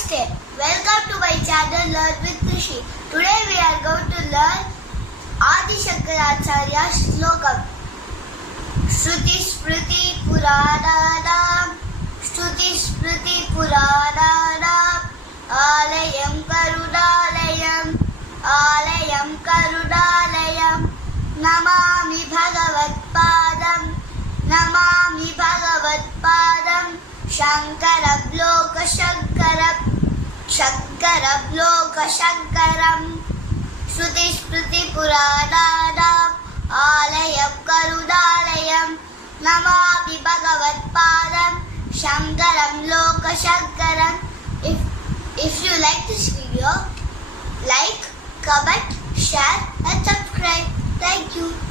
Namaste. Welcome to my channel Learn with Krishi. Today we are going to learn Adi Shankaracharya's Slokam. Shruti Smriti Purananam Shruti Smriti Purananam Alayam Karunalayam Alayam Karunalayam Namami Bhagavat Padam Namami Bhagavat Padam Shankaram Loka Shankaram Shankaram Loka Shankaram Shruti Smriti Purananam Alayam Karunalayam Namami Bhagavat Padam Shankaram Loka Shankaram. If you like this video, like, comment, share and subscribe. Thank you.